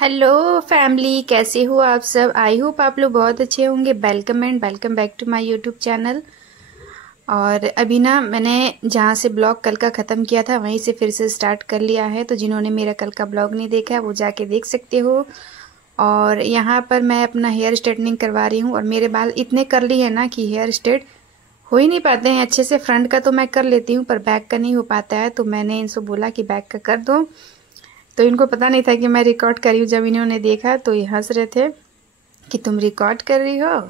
Hello family, कैसे हो आप सब। आई होप आप लोग बहुत अच्छे होंगे। Welcome and welcome back to my YouTube channel. और अभी ना मैंने जहाँ से ब्लॉग कल का ख़त्म किया था वहीं से फिर से स्टार्ट कर लिया है। तो जिन्होंने मेरा कल का ब्लॉग नहीं देखा है वो जाके देख सकते हो। और यहाँ पर मैं अपना हेयर स्ट्रेटनिंग करवा रही हूँ। और मेरे बाल इतने कर्ली है ना कि हेयर स्ट्रेट हो ही नहीं पाते हैं अच्छे से। फ्रंट का तो मैं कर लेती हूँ पर बैक का नहीं हो पाता है। तो मैंने इनसे बोला कि बैक का कर दो। तो इनको पता नहीं था कि मैं रिकॉर्ड कर रही हूँ। जब इन्होंने देखा तो ये हंस रहे थे कि तुम रिकॉर्ड कर रही हो।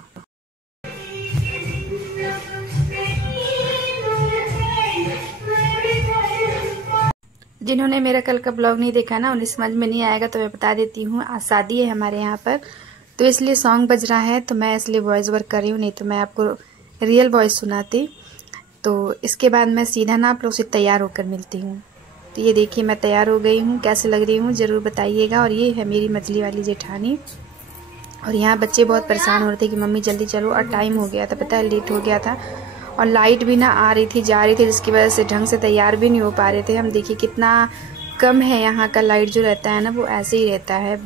जिन्होंने मेरा कल का ब्लॉग नहीं देखा ना, उन्हें समझ में नहीं आएगा तो मैं बता देती हूँ। आज शादी है हमारे यहाँ पर, तो इसलिए सॉन्ग बज रहा है तो मैं इसलिए वॉइस ओवर कर रही हूँ, नहीं तो मैं आपको रियल वॉइस सुनाती। तो इसके बाद मैं सीधा ना आप लोग से तैयार होकर मिलती हूँ। तो ये देखिए मैं तैयार हो गई हूँ। कैसे लग रही हूँ ज़रूर बताइएगा। और ये है मेरी मछली वाली जेठानी। और यहाँ बच्चे बहुत परेशान हो रहे थे कि मम्मी जल्दी चलो। और टाइम हो गया था, पता है लेट हो गया था। और लाइट भी ना आ रही थी जा रही थी, जिसकी वजह से ढंग से तैयार भी नहीं हो पा रहे थे हम। देखिए कितना कम है यहाँ का लाइट जो रहता है ना, वो ऐसे ही रहता है।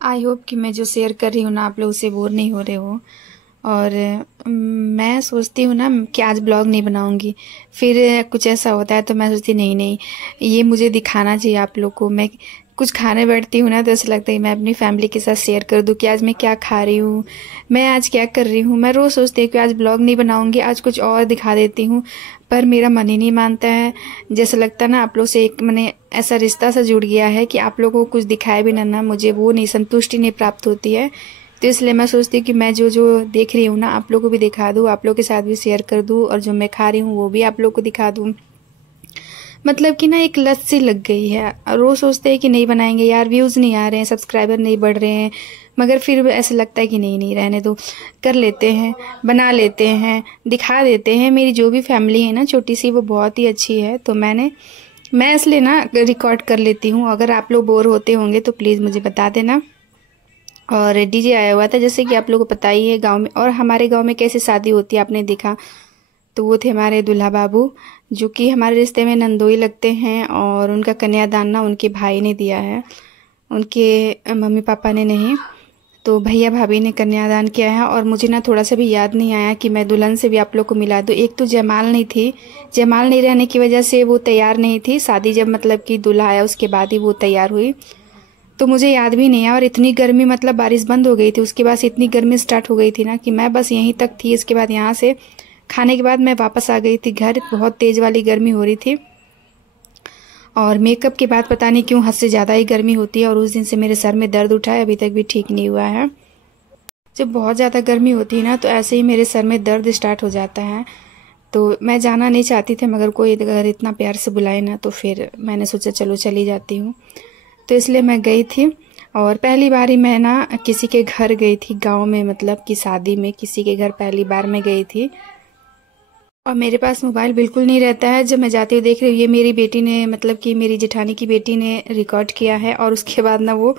आई होप कि मैं जो शेयर कर रही हूँ ना आप लोग उसे बोर नहीं हो रहे हो। और मैं सोचती हूँ ना कि आज ब्लॉग नहीं बनाऊँगी, फिर कुछ ऐसा होता है तो मैं सोचती नहीं नहीं ये मुझे दिखाना चाहिए आप लोग को। मैं कुछ खाने बैठती हूँ ना तो ऐसा लगता है मैं अपनी फैमिली के साथ शेयर कर दूँ कि आज मैं क्या खा रही हूँ, मैं आज क्या कर रही हूँ। मैं रोज़ सोचती हूँ कि आज ब्लॉग नहीं बनाऊँगी, आज कुछ और दिखा देती हूँ, पर मेरा मन ही नहीं मानता है। जैसा लगता है ना आप लोग से एक मैंने ऐसा रिश्ता सा जुड़ गया है कि आप लोगों को कुछ दिखाए भी ना मुझे वो नहीं, संतुष्टि नहीं प्राप्त होती है। तो इसलिए मैं सोचती हूँ कि मैं जो जो देख रही हूँ ना आप लोगों को भी दिखा दूँ, आप लोगों के साथ भी शेयर कर दूँ, और जो मैं खा रही हूँ वो भी आप लोग को दिखा दूँ। मतलब कि ना एक लत सी लग गई है। रोज़ सोचते हैं कि नहीं बनाएंगे यार, व्यूज़ नहीं आ रहे हैं, सब्सक्राइबर नहीं बढ़ रहे हैं, मगर फिर ऐसा लगता है कि नहीं नहीं रहने दो, कर लेते हैं, बना लेते हैं, दिखा देते हैं। मेरी जो भी फैमिली है ना छोटी सी, वो बहुत ही अच्छी है। तो मैं इसलिए ना रिकॉर्ड कर लेती हूँ। अगर आप लोग बोर होते होंगे तो प्लीज़ मुझे बता देना। और डीजे आया हुआ था जैसे कि आप लोगों को पता ही है गांव में, और हमारे गांव में कैसे शादी होती है आपने देखा। तो वो थे हमारे दूल्हा बाबू, जो कि हमारे रिश्ते में नंदोई लगते हैं, और उनका कन्यादान ना उनके भाई ने दिया है, उनके मम्मी पापा ने नहीं। तो भैया भाभी ने कन्यादान किया है। और मुझे ना थोड़ा सा भी याद नहीं आया कि मैं दुल्हन से भी आप लोग को मिला दूँ। एक तो जयमाल नहीं थी, जयमाल नहीं रहने की वजह से वो तैयार नहीं थी। शादी जब मतलब कि दूल्हा आया उसके बाद ही वो तैयार हुई, तो मुझे याद भी नहीं है। और इतनी गर्मी, मतलब बारिश बंद हो गई थी, उसके बाद से इतनी गर्मी स्टार्ट हो गई थी ना कि मैं बस यहीं तक थी। इसके बाद यहाँ से खाने के बाद मैं वापस आ गई थी घर। बहुत तेज़ वाली गर्मी हो रही थी, और मेकअप के बाद पता नहीं क्यों हद से ज़्यादा ही गर्मी होती है। और उस दिन से मेरे सर में दर्द उठा है, अभी तक भी ठीक नहीं हुआ है। जब बहुत ज़्यादा गर्मी होती है ना, तो ऐसे ही मेरे सर में दर्द स्टार्ट हो जाता है। तो मैं जाना नहीं चाहती थी, मगर कोई अगर इतना प्यार से बुलाए ना, तो फिर मैंने सोचा चलो चली जाती हूँ। तो इसलिए मैं गई थी। और पहली बार ही मैं ना किसी के घर गई थी गांव में, मतलब कि शादी में किसी के घर पहली बार मैं गई थी। और मेरे पास मोबाइल बिल्कुल नहीं रहता है। जब मैं जाती हूँ देख रही हूँ, ये मेरी बेटी ने, मतलब कि मेरी जेठानी की बेटी ने रिकॉर्ड किया है। और उसके बाद ना वो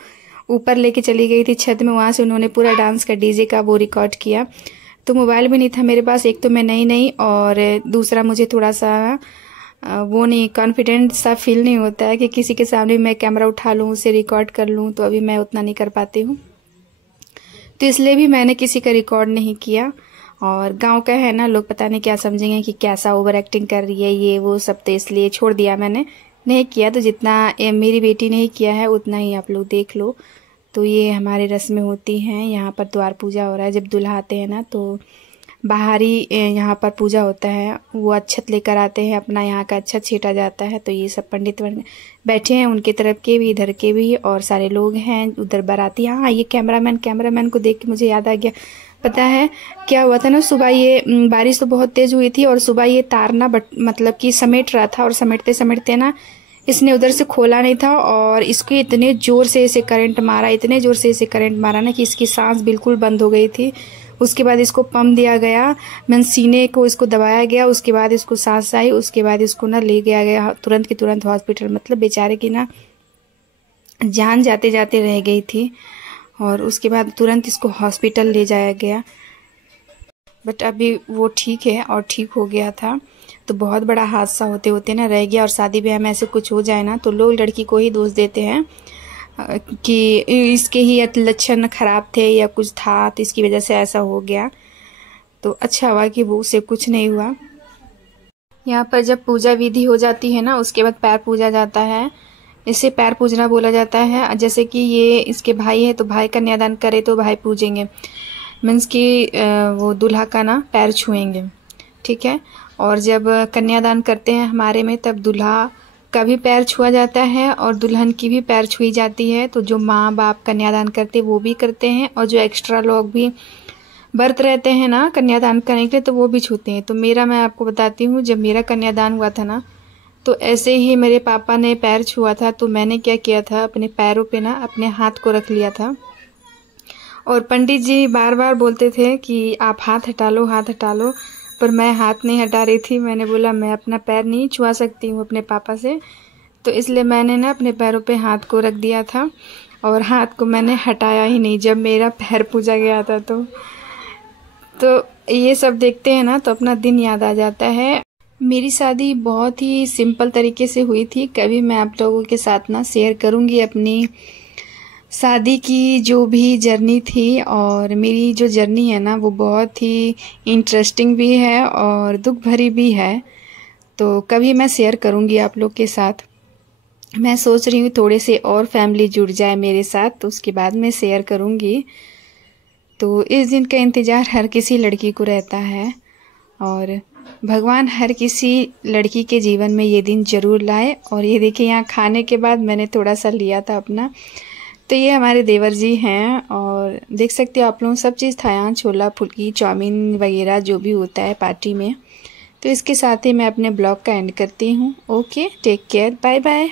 ऊपर लेके चली गई थी छत में, वहाँ से उन्होंने पूरा डांस का डीजे का वो रिकॉर्ड किया। तो मोबाइल भी नहीं था मेरे पास। एक तो मैं नई और दूसरा मुझे थोड़ा सा वो नहीं, कॉन्फिडेंट सा फील नहीं होता है कि किसी के सामने मैं कैमरा उठा लूँ, उसे रिकॉर्ड कर लूँ। तो अभी मैं उतना नहीं कर पाती हूँ, तो इसलिए भी मैंने किसी का रिकॉर्ड नहीं किया। और गांव का है ना, लोग पता नहीं क्या समझेंगे कि कैसा ओवर एक्टिंग कर रही है ये वो सब, तो इसलिए छोड़ दिया, मैंने नहीं किया। तो जितना मेरी बेटी ने ही किया है उतना ही आप लोग देख लो। तो ये हमारी रस्में होती हैं। यहाँ पर द्वार पूजा हो रहा है। जब दूल्हा आते हैं ना, तो बाहरी यहाँ पर पूजा होता है। वो अक्षत लेकर आते हैं, अपना यहाँ का अक्षत छीटा जाता है। तो ये सब पंडित बैठे हैं, उनके तरफ के भी इधर के भी, और सारे लोग हैं उधर बाराती। हाँ, ये कैमरामैन को देख के मुझे याद आ गया। पता है क्या हुआ था ना, सुबह ये बारिश तो बहुत तेज हुई थी, और सुबह ये तार ना मतलब कि समेट रहा था, और समेटते समेटते ना इसने उधर से खोला नहीं था, और इसको इतने जोर से इसे करंट मारा, इतने जोर से इसे करंट मारा ना कि इसकी सांस बिल्कुल बंद हो गई थी। उसके बाद इसको पंप दिया गया, मैं सीने को इसको दबाया गया। उसके बाद इसको सांस आई। उसके बाद इसको ना ले गया तुरंत के तुरंत हॉस्पिटल। मतलब बेचारे की ना जान जाते जाते रह गई थी। और उसके बाद तुरंत इसको हॉस्पिटल ले जाया गया, बट अभी वो ठीक है और ठीक हो गया था। तो बहुत बड़ा हादसा होते होते ना रह गया। और शादी ब्याह में ऐसे कुछ हो जाए ना, तो लोग लड़की को ही दोष देते हैं कि इसके ही लक्षण खराब थे या कुछ था, तो इसकी वजह से ऐसा हो गया। तो अच्छा हुआ कि वो उसे कुछ नहीं हुआ। यहाँ पर जब पूजा विधि हो जाती है ना, उसके बाद पैर पूजा जाता है। इसे पैर पूजना बोला जाता है। जैसे कि ये इसके भाई है, तो भाई कन्यादान करे तो भाई पूजेंगे, मीन्स कि वो दूल्हा का ना पैर छुएंगे, ठीक है। और जब कन्यादान करते हैं हमारे में, तब दूल्हा का भी पैर छुआ जाता है और दुल्हन की भी पैर छुई जाती है। तो जो माँ बाप कन्यादान करते वो भी करते हैं, और जो एक्स्ट्रा लोग भी व्रत रहते हैं ना कन्यादान करने के लिए, तो वो भी छूते हैं। तो मेरा, मैं आपको बताती हूँ, जब मेरा कन्यादान हुआ था ना, तो ऐसे ही मेरे पापा ने पैर छुआ था। तो मैंने क्या किया था, अपने पैरों पे ना अपने हाथ को रख लिया था। और पंडित जी बार बार बोलते थे कि आप हाथ हटा लो, हाथ हटा लो, पर मैं हाथ नहीं हटा रही थी। मैंने बोला मैं अपना पैर नहीं छुआ सकती हूँ अपने पापा से, तो इसलिए मैंने ना अपने पैरों पे हाथ को रख दिया था, और हाथ को मैंने हटाया ही नहीं जब मेरा पैर पूजा गया था। तो ये सब देखते हैं ना, तो अपना दिन याद आ जाता है। मेरी शादी बहुत ही सिंपल तरीके से हुई थी। कभी मैं आप लोगों के साथ ना शेयर करूँगी अपनी शादी की जो भी जर्नी थी। और मेरी जो जर्नी है ना, वो बहुत ही इंटरेस्टिंग भी है और दुख भरी भी है। तो कभी मैं शेयर करूँगी आप लोग के साथ। मैं सोच रही हूँ थोड़े से और फैमिली जुड़ जाए मेरे साथ, तो उसके बाद मैं शेयर करूँगी। तो इस दिन का इंतज़ार हर किसी लड़की को रहता है, और भगवान हर किसी लड़की के जीवन में ये दिन ज़रूर लाए। और ये देखिए, यहाँ खाने के बाद मैंने थोड़ा सा लिया था अपना। तो ये हमारे देवर जी हैं, और देख सकते हो आप लोग, सब चीज़ था यहाँ, छोला फुल्की चाउमीन वगैरह जो भी होता है पार्टी में। तो इसके साथ ही मैं अपने ब्लॉग का एंड करती हूँ। Okay, take care, bye bye.